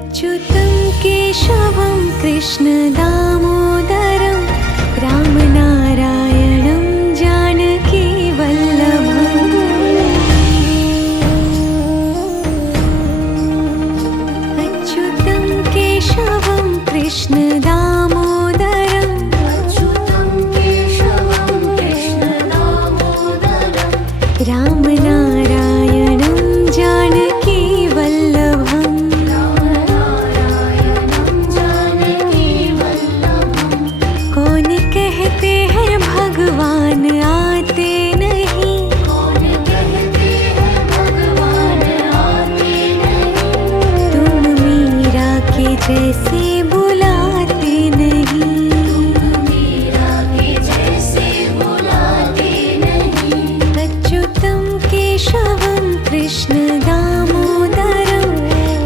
अच्युतं केशवं कृष्णदामोदरं रामनारायणं जानकीवल्लभम्। अच्युतं केशवं कृष्णदामोदरं रामनारायणं जानकीवल्लभम्। कौन कहते हैं भगवान आते नहीं, तुम मीरा के जैसे बुलाते नहीं। अच्युतं केशवं कृष्णदामोदरं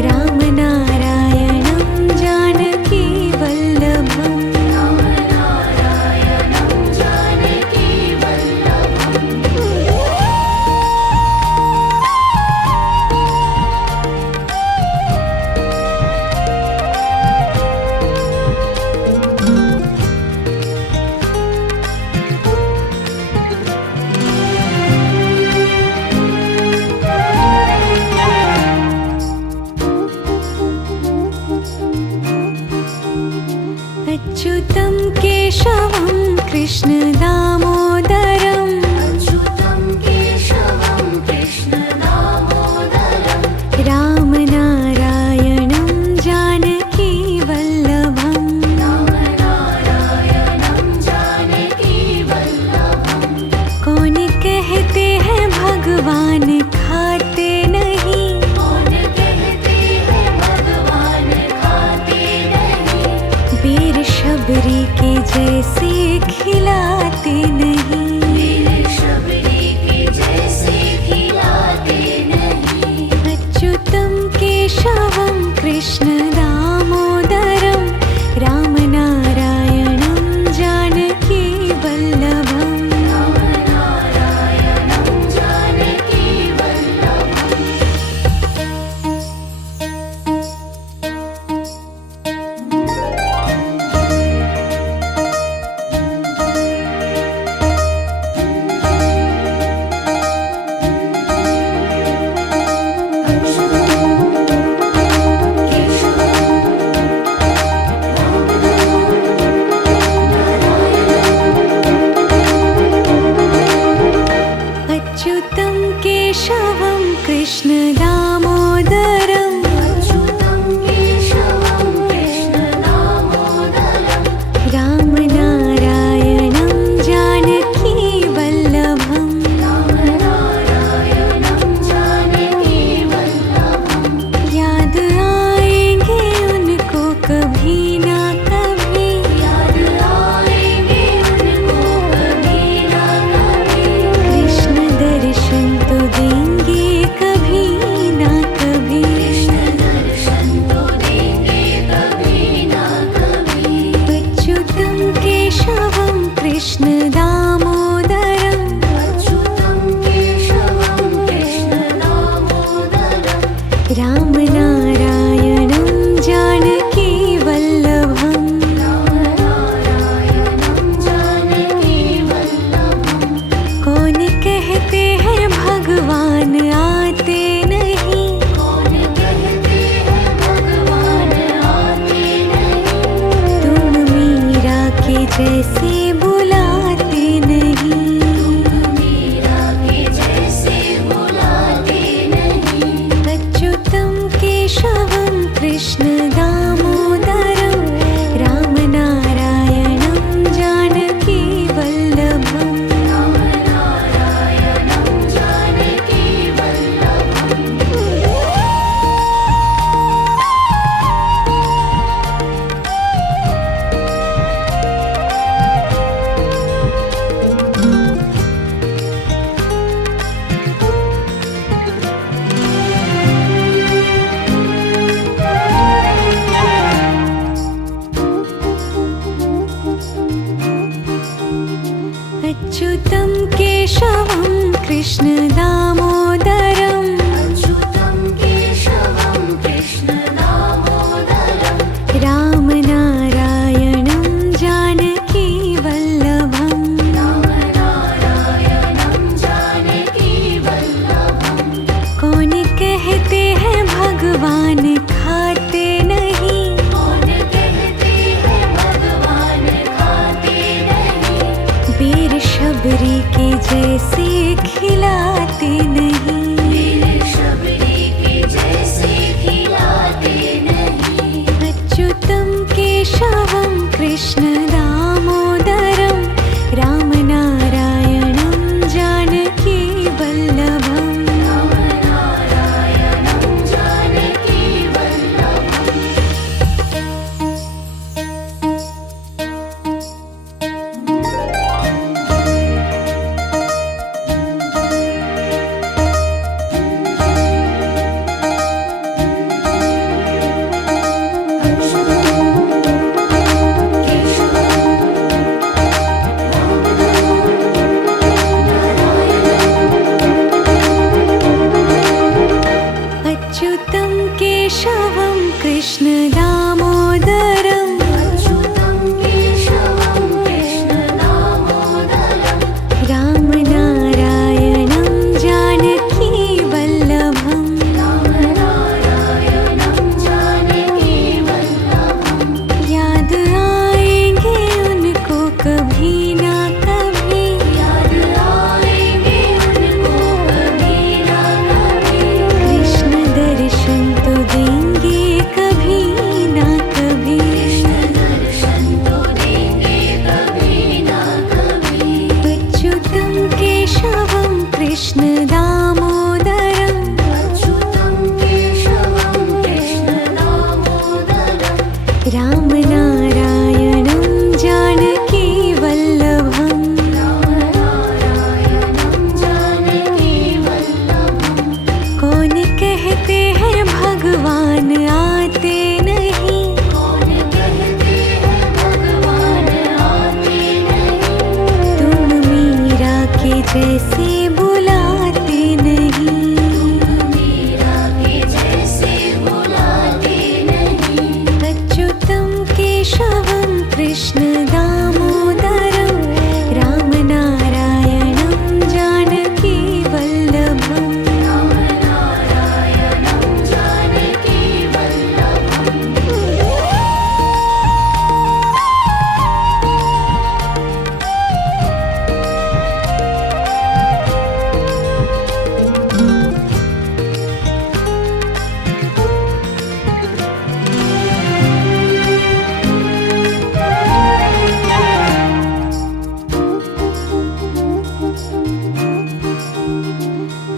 रामनारायणं जानकीवल्लभम्। अच्युतं केशवं कृष्णदामोदरं रामनारायणं जानकीवल्लभम्। कौन कहते हैं भगवान खाते नहीं, बेर शबरी के जैसे खिलाते नहीं। अच्युतं केशवं कृष्णदामोदरं रामनारायणं जानकीवल्लभम्। अच्युतं केशवं कृष्णदामोदरं रामनारायणं जानकीवल्लभम्। याद आएंगे उनको कभी ना कभी, कृष्ण दर्शन तो देंगे कभी ना कभी। अच्युतं केशवं कृष्णदामोदरं रामनारायणं जानकीवल्लभम्। कौन कहते हैं भगवान आते नहीं, तुम मीरा के जैसे बुलाते नहीं। अच्युतं केशवं कृष्णदामोदरं रामनारायणं जानकीवल्लभम्। अच्युतं केशवं कृष्णदामोदरं कृष्ण दामोदरं रामनारायणं जानकी वल्लभम् अच्युतं केशवं कृष्ण दामोदरं रामनारायणं जानकी वल्लभम् याद आएंगे उनको कभी ना कभी कृष्ण दर्शन तो देंगे कभी ना कभी अच्युतं केशवं कृष्ण दामोदरं रामनारायणं जानकी वल्लभम् कौन कहते हैं भगवान आते नहीं तुम मीरा के जैसे बुलाते नहीं अच्युतं केशवं कृष्ण दामोदरं रामनारायणं जानकी वल्लभम्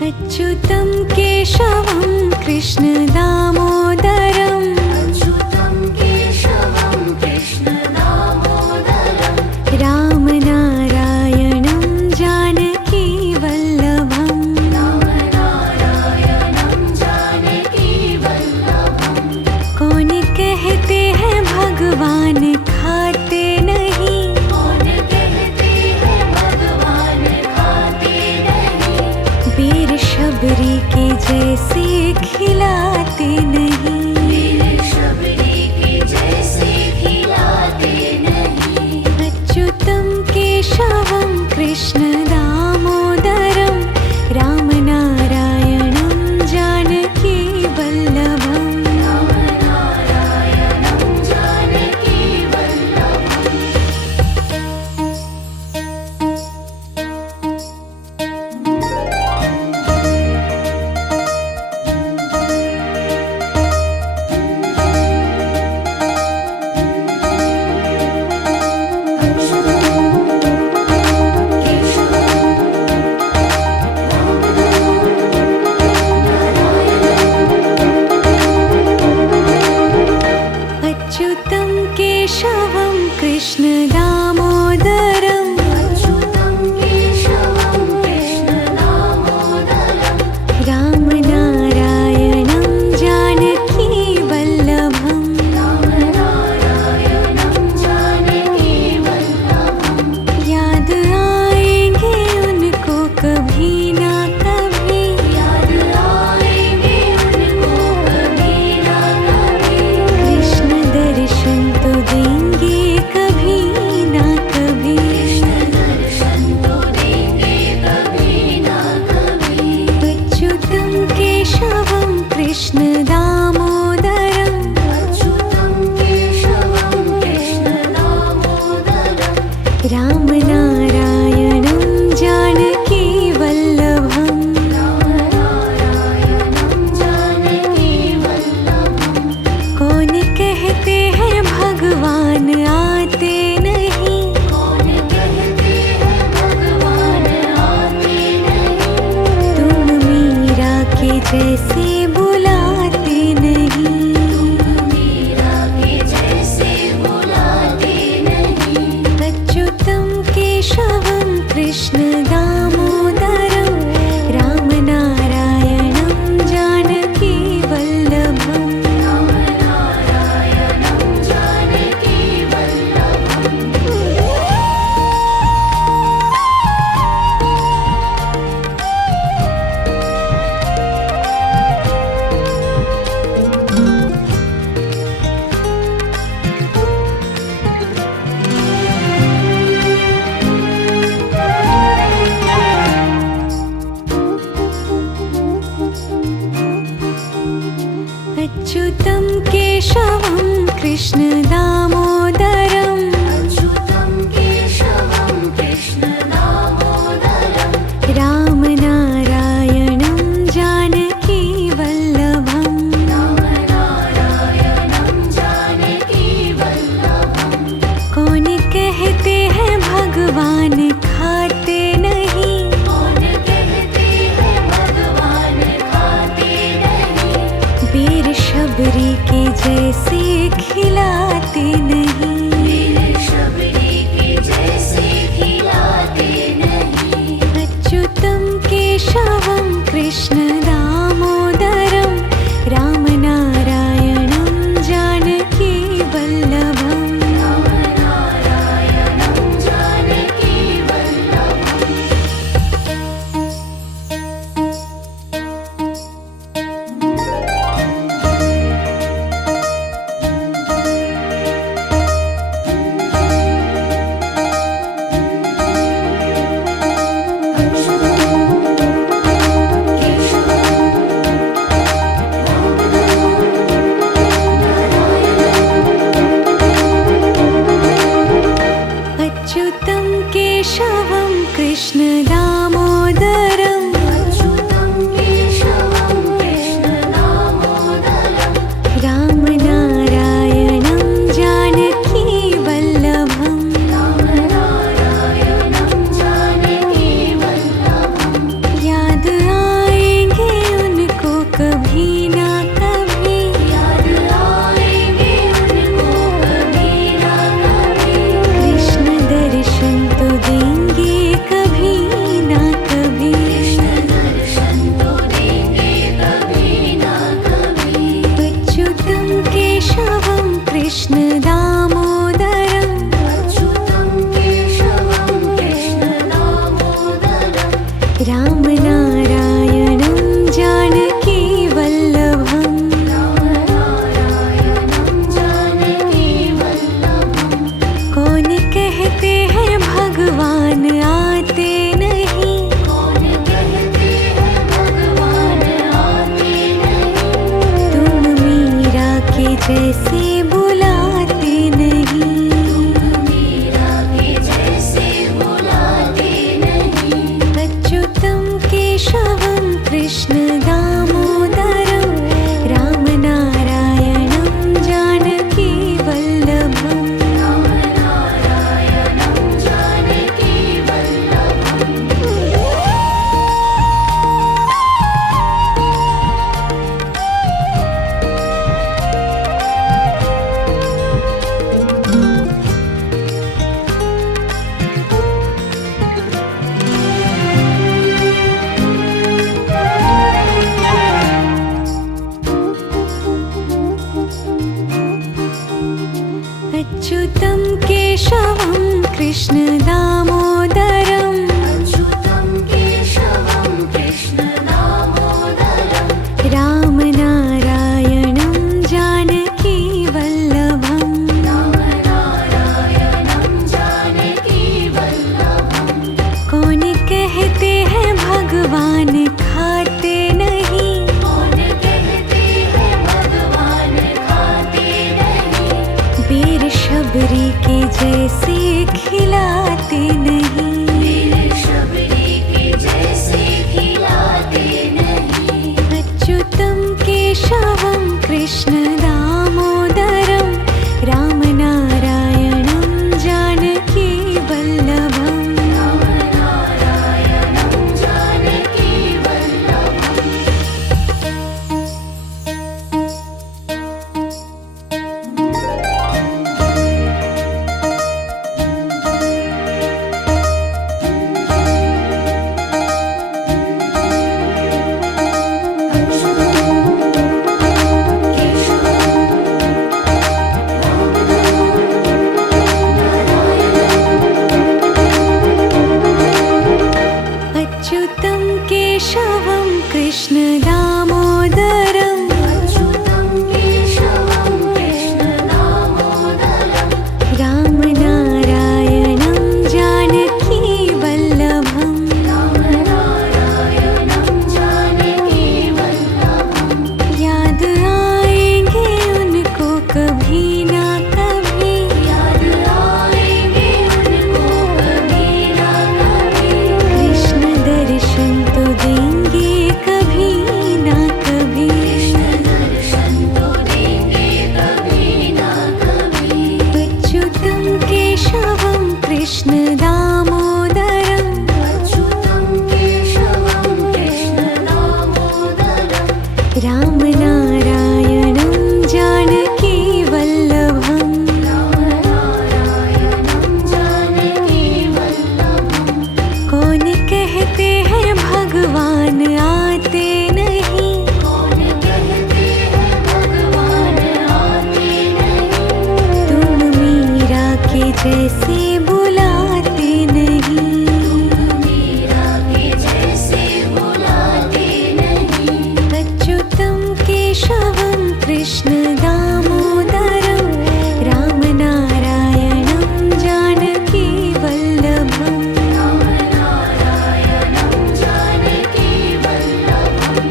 अच्युतं केशवं कृष्ण दामोदरं रामनारायणं जानकी वल्लभम् कौन कहते हैं भगवान खाते नहीं वीर शबरी के जैसे खिलाते नहीं अच्युतं केशवं कृष्ण दामोदरं रामनारायणं जानकी वल्लभम् अच्युतं केशवं कृष्ण दामोदरं रामनारायणं जानकी वल्लभम् याद आएंगे उनको कभी ना कभी कृष्ण दर्शन तो देंगे कभी कृष्ण दामोदरम् अच्युतं केशवं कृष्ण दामोदरं रामनारायणं जानकी वल्लभम् रामनारायणं जानकी वल्लभं कौन कहते हैं भगवान खाते नहीं, कौन कहते हैं भगवान खाते नहीं वीर शबरी के जैसे खिलाते नहीं। वीर शबरी के जैसे खिलाते नहीं अच्युतं केशवं कृष्ण दामोदरं रामनारायणं जानकी वल्लभम् रामनारायणं जानकी वल्लभम् अच्युतं केशवं कृष्ण दामोदरम् अच्युतं केशवं कृष्ण दामोदरं रामनारायणं जानकी वल्लभम् रामनारायणं जानकी वल्लभं याद आएंगे उनको कभी ना कभी, याद आएंगे उनको कभी ना कभी कृष्ण दर्शन तो देंगे कभी ना कभी। कृष्ण दर्शन तो देंगे कभी ना कभी अच्युतं केशवं कृष्ण दामोदरम् अच्युतं केशवं कृष्ण दामोदरं रामनारायणं जानकी वल्लभम् रामनारायणं जानकी वल्लभं कौन कहते हैं भगवान आते नहीं, कौन कहते हैं भगवान आते नहीं तुम मीरा के जैसे बुलाते नहीं। मीरा के जैसे बुलाते नहीं अच्युतं केशवं कृष्ण दामोदरं रामनारायणं जानकी वल्लभम् रामनारायणं जानकी वल्लभम् अच्युतं केशवं कृष्ण दामोदरम् अच्युतं केशवं कृष्ण दामोदरं रामनारायणं जानकी वल्लभम् रामनारायणं जानकी वल्लभं कौन कहते हैं भगवान खाते नहीं, कौन कहते हैं भगवान खाते नहीं वीर शबरी के जैसे खिलाते नहीं। वीर शबरी के जैसे खिलाते नहीं अच्युतं केशवं कृष्ण दामोदरं रामनारायणं जानकी वल्लभम् रामनारायणं जानकी वल्लभम् अच्युतं केशवं कृष्ण दामोदरम् अच्युतं केशवं कृष्ण दामोदरं रामनारायणं जानकी वल्लभम् रामनारायणं जानकी वल्लभं याद आएंगे उनको कभी ना जैसे बुलाते नहीं। मीरा के जैसे बुलाते नहीं। अच्युतं केशवं कृष्ण दामोदरं रामनारायणं जानकी वल्लभम्। रामनारायणं जानकी वल्लभम्।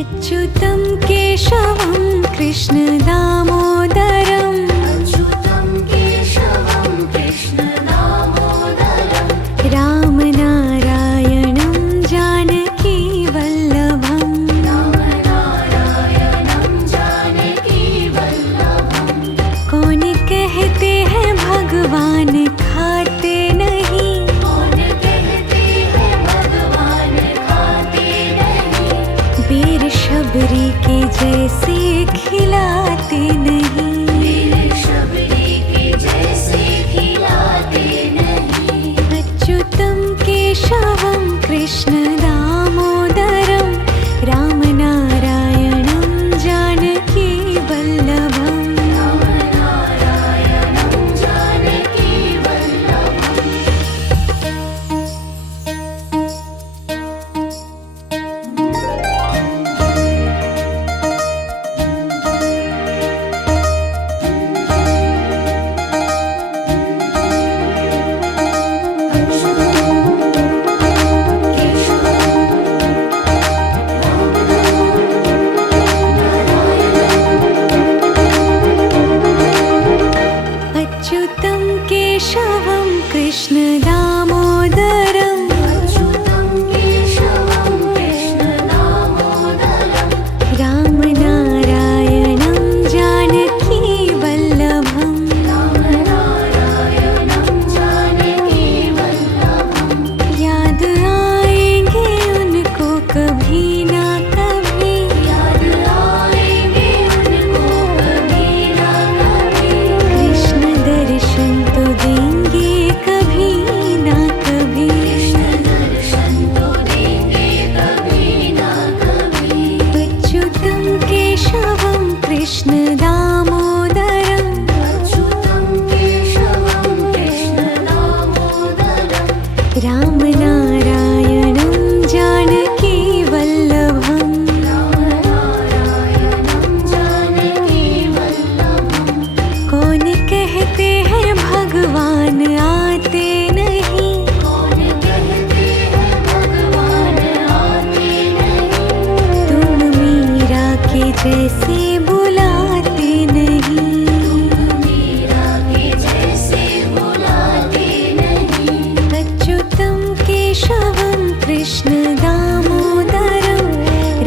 अच्युतं केशवं कृष्ण दामोदरं अच्युतं केशवं कृष्ण दामोदरं। रामनारायणं जानकी वल्लभम्। रामनारायणं जानकी वल्लभम्। कौन कहते हैं भगवान खाते नहीं। कौन कहते हैं भगवान खाते नहीं। वीर शबरी के जैसे खिलाते नहीं। वीर शबरी के जैसे खिलाते नहीं। अच्युतं केशवं कृष्ण दामोदरं रामनारायणं जानकी वल्लभम्। रामनारायणं जानकी वल्लभम्। अच्युतं केशवं कृष्ण दामोदरं अच्युतं केशवं कृष्ण दामोदरं। रामनारायणं जानकी वल्लभम्। रामनारायणं जानकी वल्लभम्। याद आएंगे उनको कभी ना कभी। याद आएंगे उनको कभी ना कभी। कृष्ण दर्शन तो देंगे कभी ना कभी। कृष्ण दर्शन तो देंगे कभी ना कभी। अच्युतं केशवं कृष्ण दामोदरं अच्युतं केशवं कृष्ण दामोदरं। रामनारायणं जानकी वल्लभम्। रामनारायणं जानकी वल्लभम्। कौन कहते हैं भगवान आते नहीं। कौन कहते हैं भगवान आते नहीं। तुम मीरा के जैसे बुलाते नहीं। मीरा के जैसे बुलाते नहीं। अच्युतं केशवं कृष्ण दामोदरं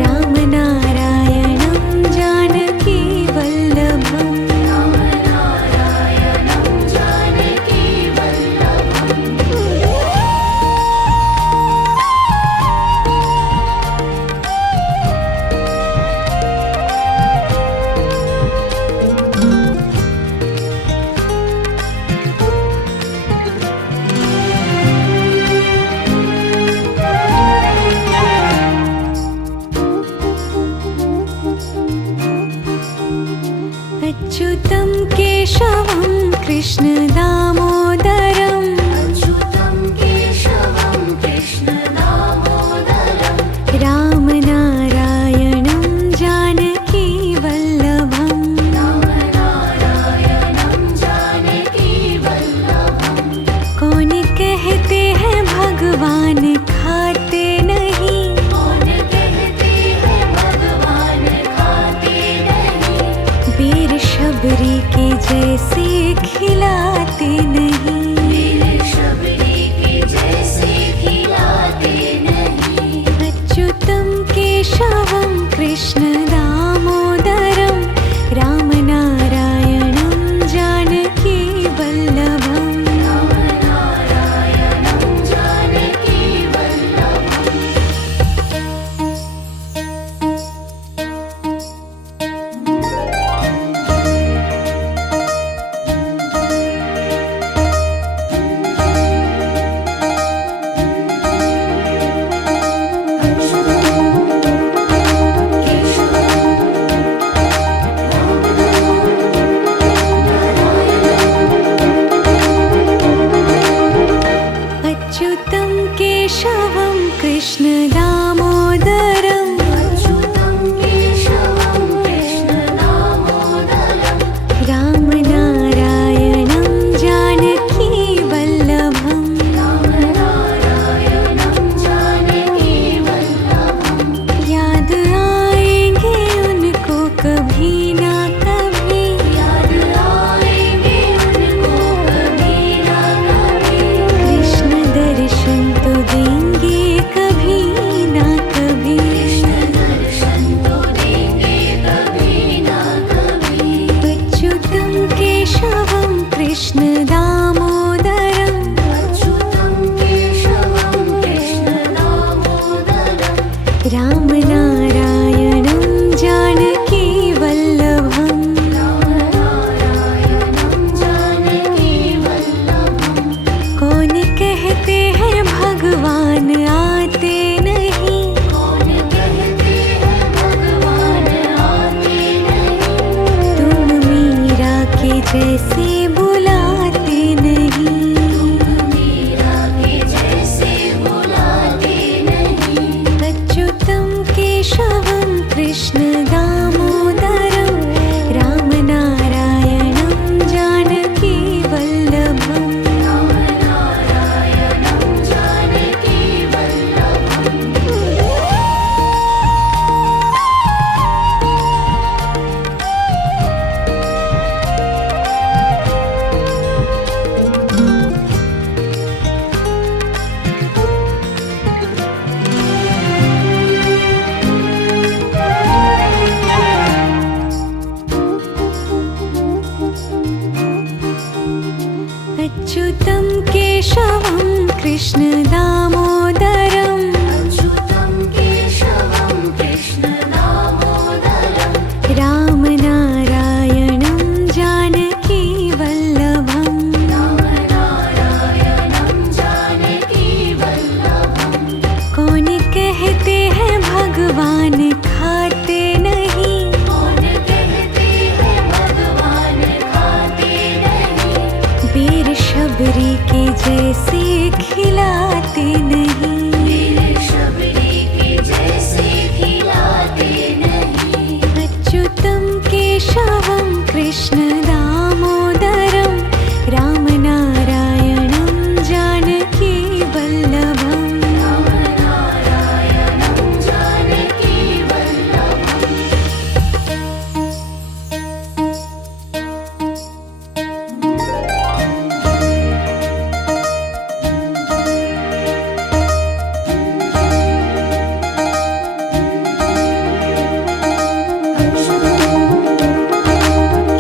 रामनारायणं जानकी वल्लभम्। रामनारायणं जानकी वल्लभम्। अच्युतं केशवं कृष्ण दामोदरं अच्युतं केशवं कृष्ण दामोदरं। रामनारायणं जानकी वल्लभम्। रामनारायणं जानकी वल्लभम्। कौन कहते हैं भगवान खाते नहीं। कौन कहते हैं भगवान खाते नहीं। वीर शबरी के जैसे खिलाते नहीं। वीर शबरी के जैसे खिलाते नहीं। अच्युतं केशवं कृष्ण दामोदरं रामनारायणं जानकी वल्लभम्। रामनारायणं जानकी वल्लभम्। केशवं कृष्ण दामोदरम् अच्युतं केशवं कृष्ण दामोदरं रामनारायणं जानकी वल्लभम् रामनारायणं जानकी वल्लभं याद आएंगे उनको कभी ना कभी याद आएंगे उनको कभी ना कभी कृष्ण दर्शन तो देंगे कभी ना कभी कृष्ण दर्शन तो देंगे कभी ना कभी अच्युतं केशवं कृष्ण दामोदरम् अच्युतं केशवं कृष्ण दामोदरं रामनारायणं जानकी वल्लभम् रामनारायणं जानकी वल्लभं कौन कहते हैं भगवान आते नहीं कौन कहते हैं भगवान आते नहीं तुम मीरा के जैसे बुलाते नहीं मीरा के जैसे बुलाते नहीं अच्युतं केशवं कृष्ण दामोदरं रामनारायणं जानकी वल्लभम् रामनारायणं जानकी वल्लभम् अच्युतं केशवं कृष्ण दामोदरम् अच्युतं केशवं कृष्ण दामोदरं रामनारायणं जानकी वल्लभम् रामनारायणं जानकी वल्लभं कौन कहते हैं भगवान खाते नहीं कौन कहते हैं भगवान खाते नहीं वीर शबरी के जैसे खिलाते नहीं दिल शबरी के जैसे खिलाते नहीं अच्युतं केशवं कृष्ण दामोदरं रामनारायणं जानकी वल्लभम् रामनारायणं जानकी वल्लभम्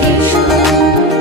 केशवं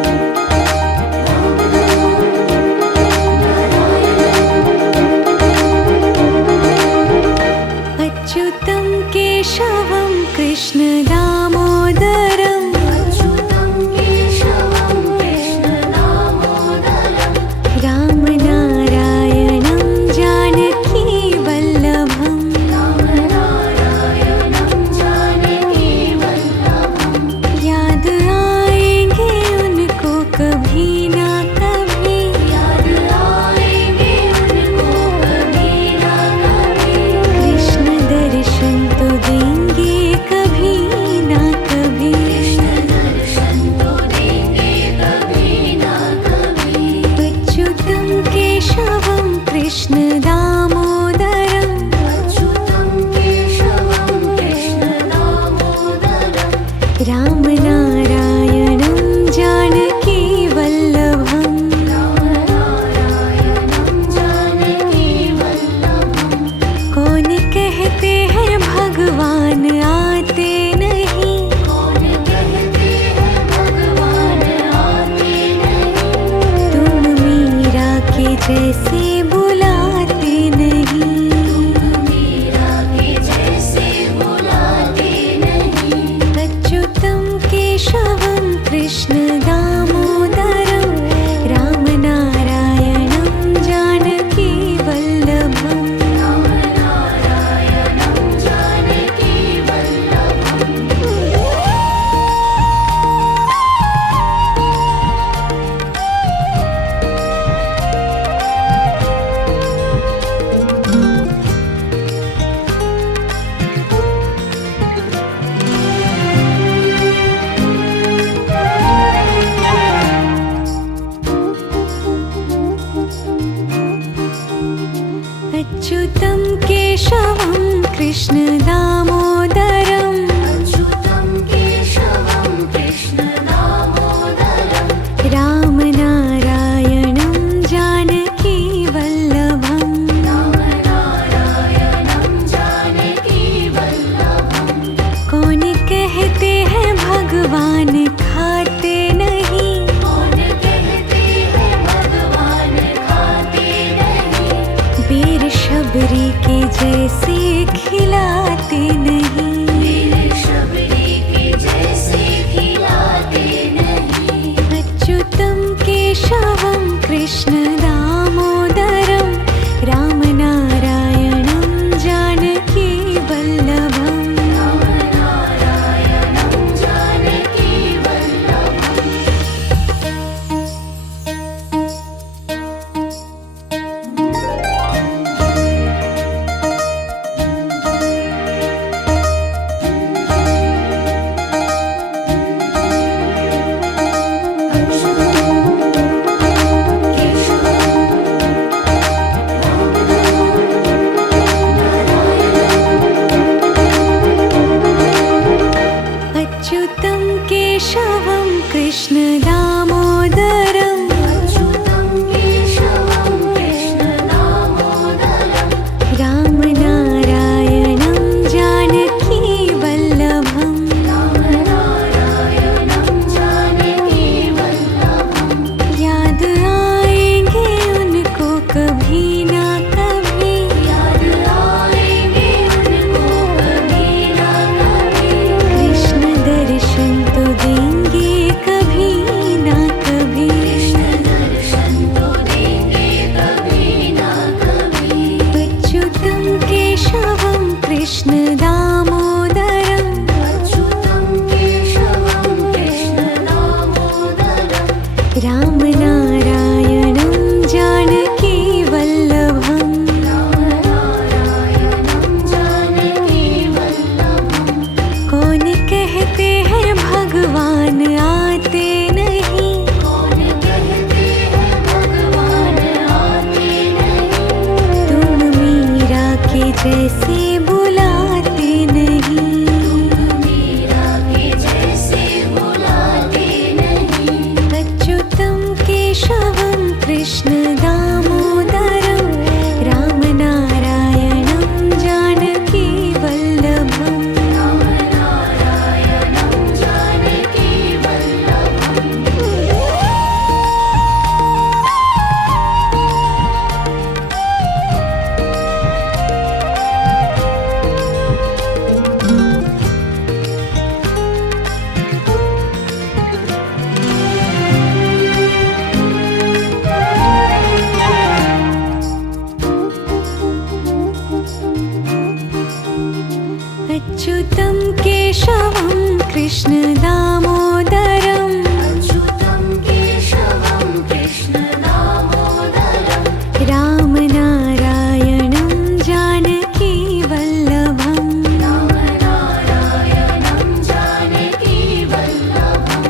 अच्युतं केशवं कृष्ण दामोदरम् अच्युतं केशवं कृष्ण दामोदरं रामनारायणं जानकी वल्लभम् रामनारायणं जानकी वल्लभं कौन कहते हैं भगवान खाते नहीं कौन कहते हैं भगवान खाते नहीं वीर शबरी के जैसे खिलाते नहीं वीर शबरी के जैसे खिलाते नहीं अच्युतं केशवं कृष्ण दामोदरं रामनारायणं जानकी वल्लभम् रामनारायणं जानकी वल्लभम् अच्युतं केशवं कृष्ण दामोदरम् अच्युतं केशवं कृष्ण दामोदरं रामनारायणं जानकी वल्लभम् रामनारायणं जानकी वल्लभं याद आएंगे उनको कभी ना कभी याद आएंगे उनको कभी ना कभी कृष्ण दर्शन तो देंगे कभी ना कभी कृष्ण दर्शन तो देंगे कभी ना कभी अच्युतं केशवं कृष्ण दामोदरम् अच्युतं केशवं कृष्ण दामोदरं रामनारायणं जानकी वल्लभम् रामनारायणं जानकी वल्लभं कौन कहते हैं भगवान आते नहीं कौन कहते हैं भगवान आते नहीं तुम मीरा के जैसे बुलाते नहीं मीरा के जैसे बुलाते नहीं अच्युतं केशवं कृष्ण दामोदरं रामनारायणं जानकी वल्लभम् रामनारायणं जानकी वल्लभम् अच्युतं केशवं कृष्ण दामोदरम् अच्युतं केशवं कृष्ण दामोदरं रामनारायणं जानकी वल्लभम् रामनारायणं जानकी वल्लभं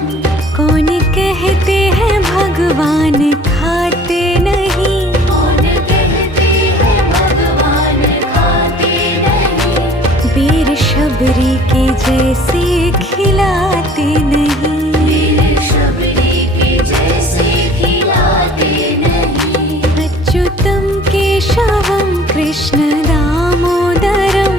कौन कहते हैं भगवान खाते नहीं कौन कहते हैं भगवान खाते नहीं वीर शबरी के जैसे खिलाते नहीं वीर शबरी के जैसे खिलाते नहीं अच्युतं केशवं कृष्ण दामोदरं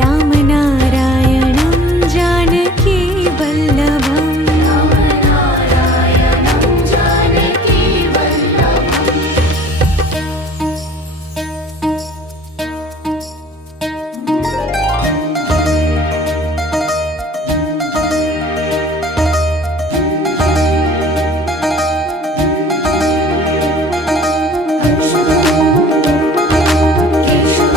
रामनारायणं जानकी वल्लभम् रामनारायणं जानकी वल्लभम् केशवं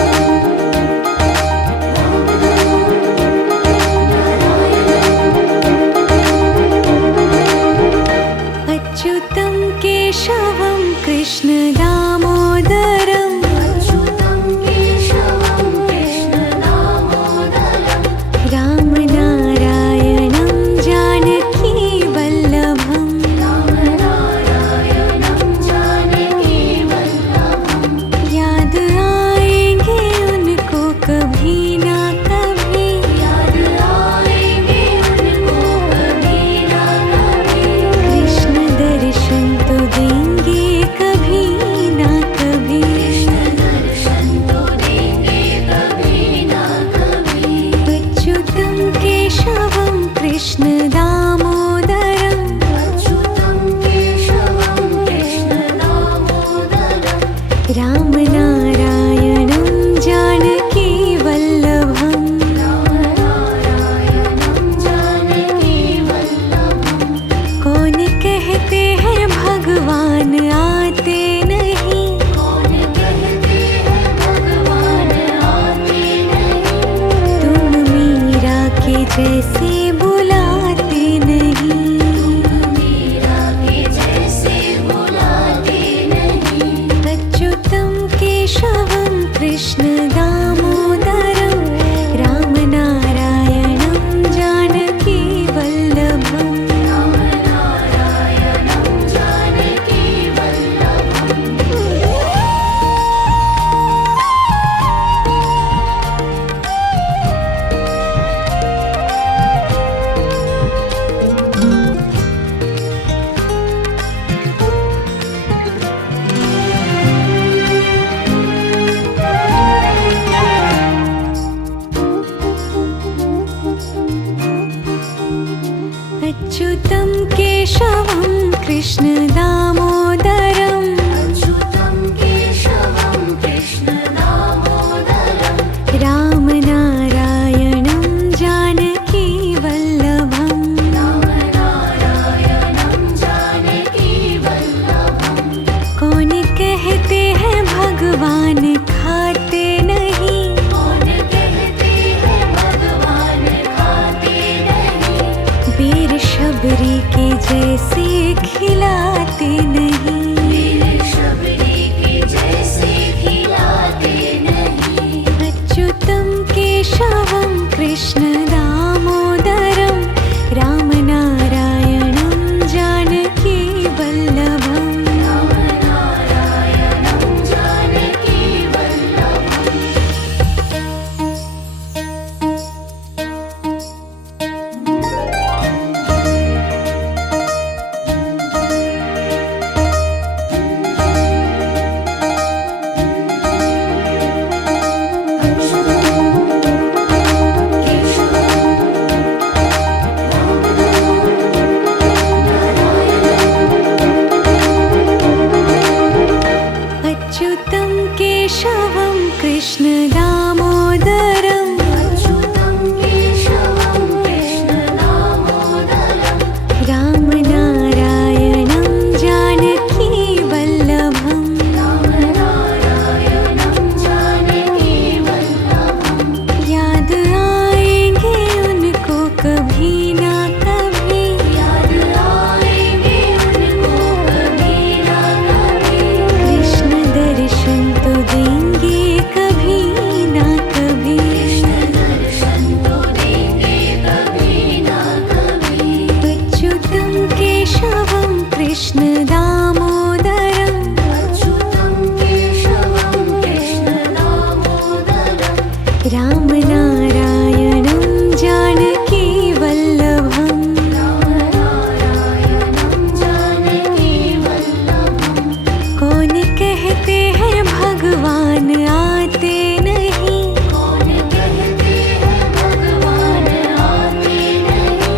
जैसे बुलाते नहीं। मीरा के जैसे बुलाते नहीं। अच्युतं केशवं कृष्ण दामोदरं रामनारायणं जानकी वल्लभम्। रामनारायणं जानकी वल्लभम्। अच्युतं केशवं कृष्ण दामोदरं अच्युतं केशवं कृष्ण दामोदरं। रामनारायणं जानकी वल्लभम्। रामनारायणं जानकी वल्लभम्। कौन कहते हैं भगवान खाते नहीं। कौन कहते हैं भगवान खाते नहीं। वीर शबरी के जैसे खिलाते नहीं। वीर शबरी के जैसे खिलाते नहीं। अच्युतं केशवं कृष्ण दामोदरं रामनारायणं जानकी वल्लभम्। रामनारायणं जानकी वल्लभम्। अच्युतं केशवं कृष्ण दामोदरं अच्युतं केशवं कृष्ण दामोदरं। रामनारायणं जानकी वल्लभम्। रामनारायणं जानकी वल्लभम्। याद आएंगे उनको कभी ना कभी। याद आएंगे उनको कभी ना कभी। कृष्ण दर्शन तो देंगे कभी ना कभी। कृष्ण दर्शन तो देंगे कभी ना कभी। अच्युतं केशवं कृष्ण दामोदरं अच्युतं केशवं कृष्ण दामोदरं। रामनारायणं जानकी वल्लभम्। रामनारायणं जानकी वल्लभम्। कौन कहते हैं भगवान आते नहीं। कौन कहते हैं भगवान आते नहीं।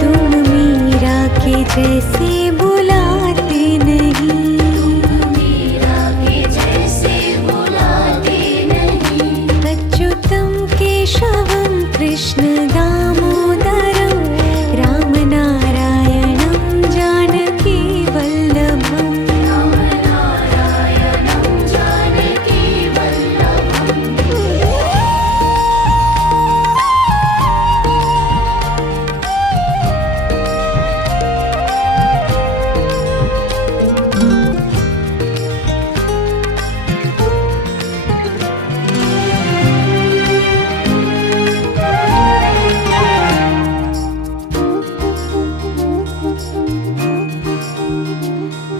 तुम मीरा के जैसे बुलाते नहीं। मीरा के जैसे बुलाते नहीं। अच्युतं केशवं कृष्ण दामोदरं रामनारायणं जानकी वल्लभम्। रामनारायणं जानकी वल्लभम्।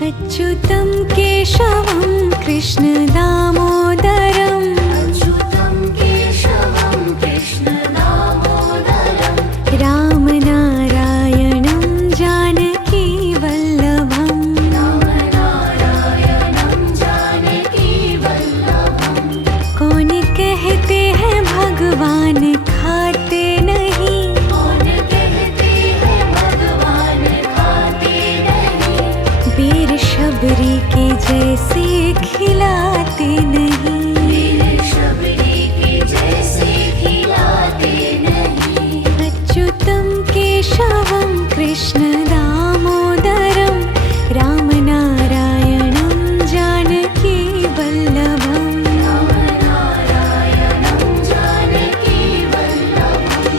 अच्युतं केशवं कृष्ण दामोदरं अच्युतं केशवं कृष्ण दामोदरं। रामनारायणं जानकी वल्लभम्। रामनारायणं जानकी वल्लभम्। कौन कहते हैं भगवान खाते नहीं। कौन कहते हैं भगवान खाते नहीं। वीर शबरी के जैसे खिलाते नहीं। वीर शबरी के जैसे खिलाते नहीं। अच्युतं केशवं कृष्ण दामोदरं रामनारायणं जानकी वल्लभम्। रामनारायणं जानकी वल्लभम्।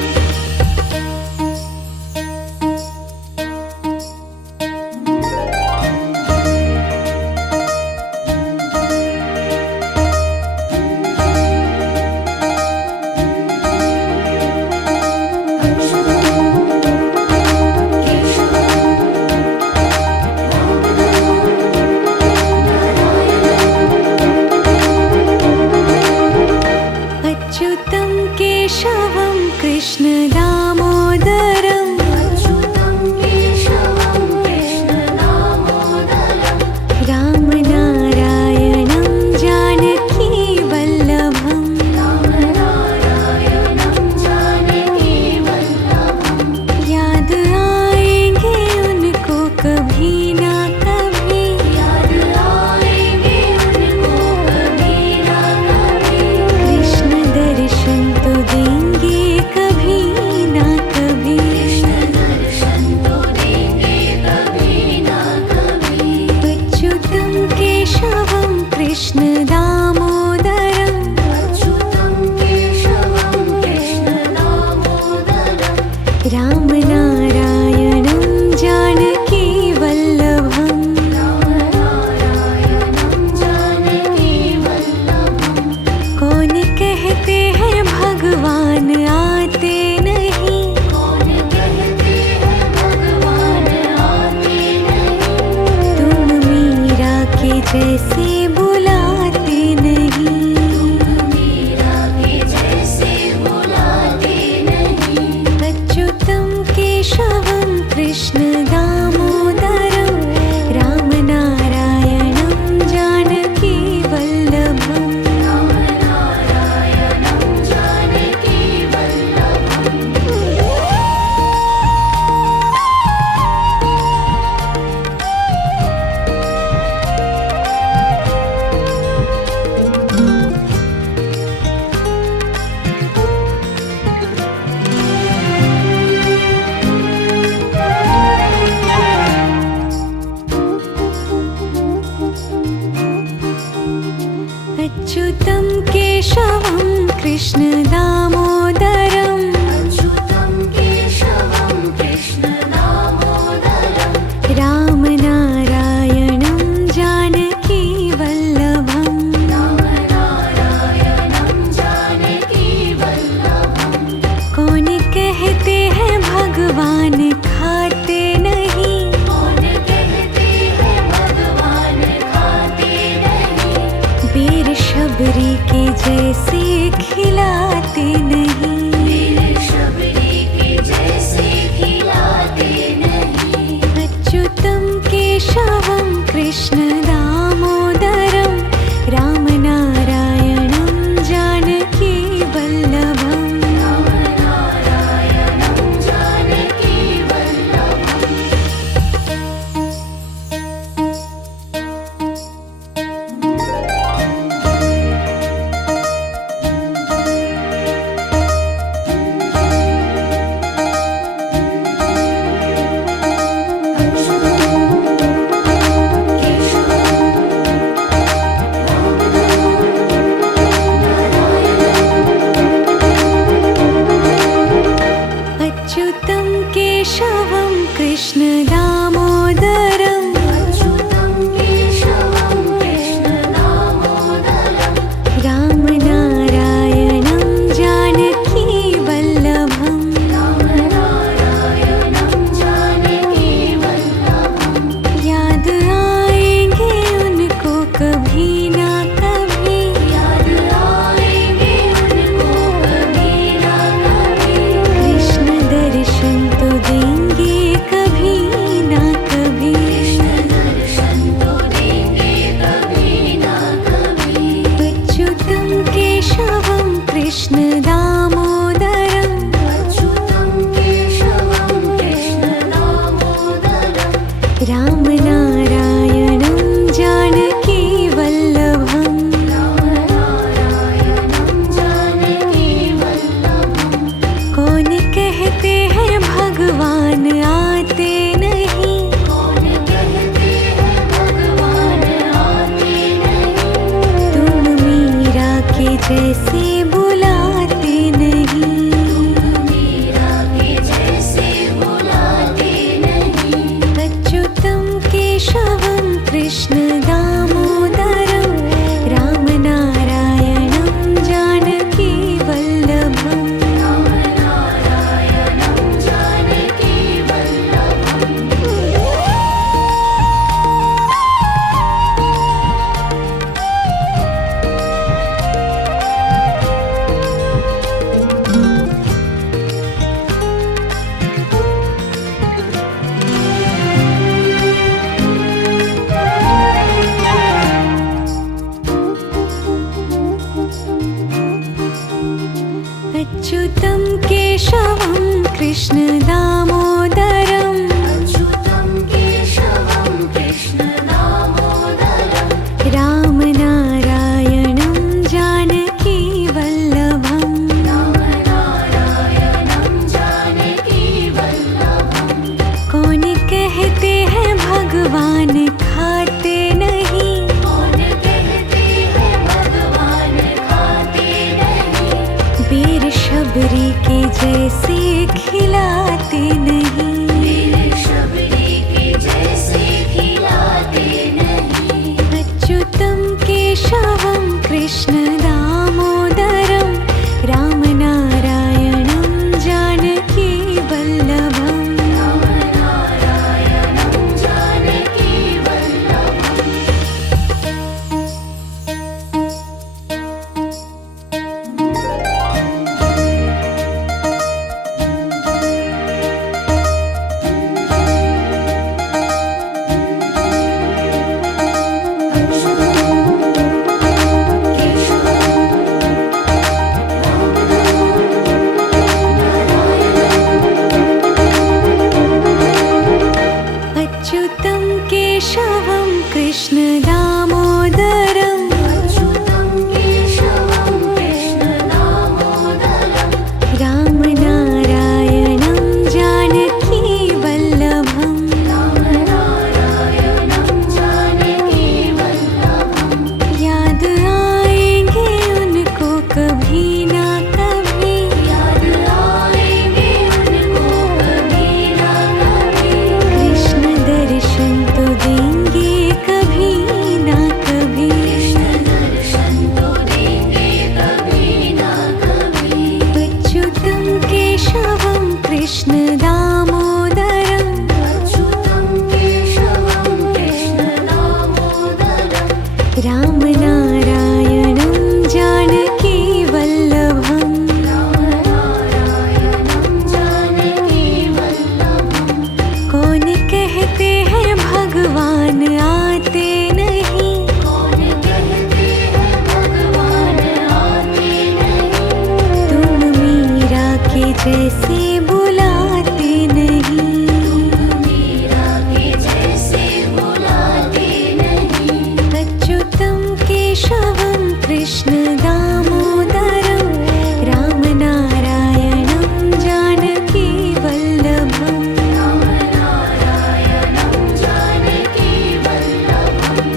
केशवं कृष्ण दामोदरम् अच्युतं केशवं कृष्ण दामोदरं रामनारायणं जानकी वल्लभम् रामनारायणं जानकी वल्लभं कौन कहते हैं भगवान खाते नहीं कौन कहते हैं भगवान खाते नहीं वीर शबरी के जैसे खिलाते नहीं वीर शबरी के जैसे खिलाते नहीं अच्युतं केशवं कृष्ण दामोदरं रामनारायणं जानकी वल्लभम् रामनारायणं जानकी वल्लभम् अच्युतं केशवं कृष्ण दामोदरं अच्युतं केशवं कृष्ण दामोदरं रामनारायणं जानकी वल्लभम् रामनारायणं जानकी वल्लभं याद आएंगे उनको कभी ना कभी याद आएंगे उनको कभी ना कभी कृष्ण दर्शन तो देंगे कभी ना कभी कृष्ण दर्शन तो देंगे कभी ना कभी अच्युतं केशवं कृष्ण दामोदरम् अच्युतं केशवं कृष्ण दामोदरं रामनारायणं जानकी वल्लभम् रामनारायणं जानकी वल्लभं कौन कहते हैं भगवान आते नहीं कौन कहते हैं भगवान आते नहीं तुम मीरा के जैसे बुलाते नहीं मीरा के जैसे बुलाते नहीं अच्युतं केशवं कृष्ण दामोदरं रामनारायणं जानकी वल्लभम् रामनारायणं जानकी वल्लभम् अच्युतं केशवं कृष्ण दामोदरम् अच्युतं केशवं कृष्ण दामोदरं रामनारायणं जानकी वल्लभम् रामनारायणं जानकी वल्लभं कौन कहते हैं भगवान खाते नहीं कौन कहते हैं भगवान खाते नहीं वीर शबरी के जैसे खिलाते नहीं वीर शबरी के जैसे खिलाते नहीं अच्युतं केशवं कृष्ण दामोदरं रामनारायणं जानकी वल्लभम् रामनारायणं जानकी वल्लभम् जैसे बुलाते नहीं। मीरा के जैसे बुलाते नहीं। अच्युतं केशवं कृष्ण दामोदरं रामनारायणं जानकी वल्लभम्। रामनारायणं जानकी वल्लभम्।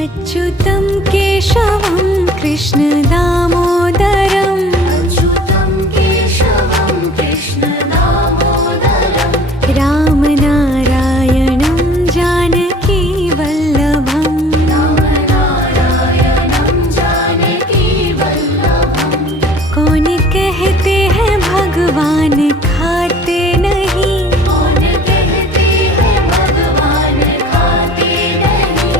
अच्युतं केशवं कृष्ण दामोदरं अच्युतं केशवं कृष्ण दामोदरं। रामनारायणं जानकी वल्लभम्। रामनारायणं जानकी वल्लभम्। कौन कहते हैं भगवान खाते नहीं। कौन कहते हैं भगवान खाते नहीं।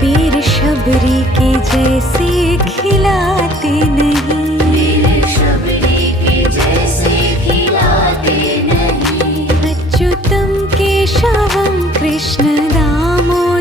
वीर शबरी के जैसे खिलाते नहीं। वीर शबरी के जैसे खिलाते नहीं। अच्युतं केशवं कृष्ण दामोदरं